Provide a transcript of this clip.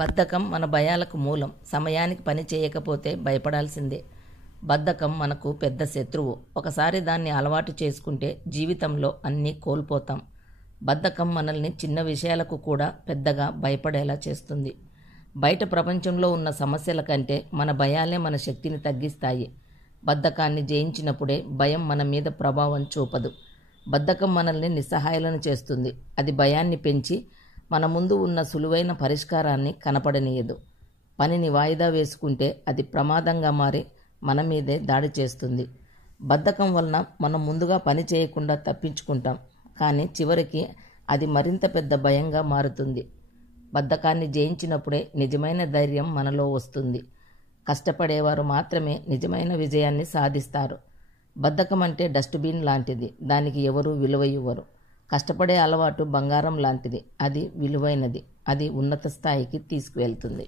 బద్ధకం మన భయాలకు మూలం. సమయానికి పని చేయకపోతే భయపడాల్సిందే. బద్ధకం మనకు పెద్ద శత్రువు. ఒకసారి దాన్ని అలవాటు చేసుకుంటే జీవితంలో అన్నీ కోల్పోతాం. బద్ధకం మనల్ని చిన్న విషయాలకు కూడా పెద్దగా భయపడేలా చేస్తుంది. బయట ప్రపంచంలో ఉన్న సమస్యల కంటే మన భయాలే మన శక్తిని తగ్గిస్తాయి. బద్ధకాన్ని జయించినప్పుడే భయం మన మీద ప్రభావం చూపదు. బద్ధకం మనల్ని నిస్సహాయాలను చేస్తుంది. అది భయాన్ని పెంచి మన ముందు ఉన్న సులువైన పరిష్కారాన్ని కనపడనీయదు. పనిని వాయిదా వేసుకుంటే అది ప్రమాదంగా మారి మన మీదే దాడి చేస్తుంది. బద్ధకం వలన మనం ముందుగా పని చేయకుండా తప్పించుకుంటాం, కానీ చివరికి అది మరింత పెద్ద భయంగా మారుతుంది. బద్ధకాన్ని జయించినప్పుడే నిజమైన ధైర్యం మనలో వస్తుంది. కష్టపడేవారు మాత్రమే నిజమైన విజయాన్ని సాధిస్తారు. బద్ధకం అంటే డస్ట్బిన్ లాంటిది. దానికి ఎవరూ విలువ ఇవ్వరు. కష్టపడే అలవాటు బంగారం లాంటిది. అది విలువైనది. అది ఉన్నత స్థాయికి తీసుకువెళ్తుంది.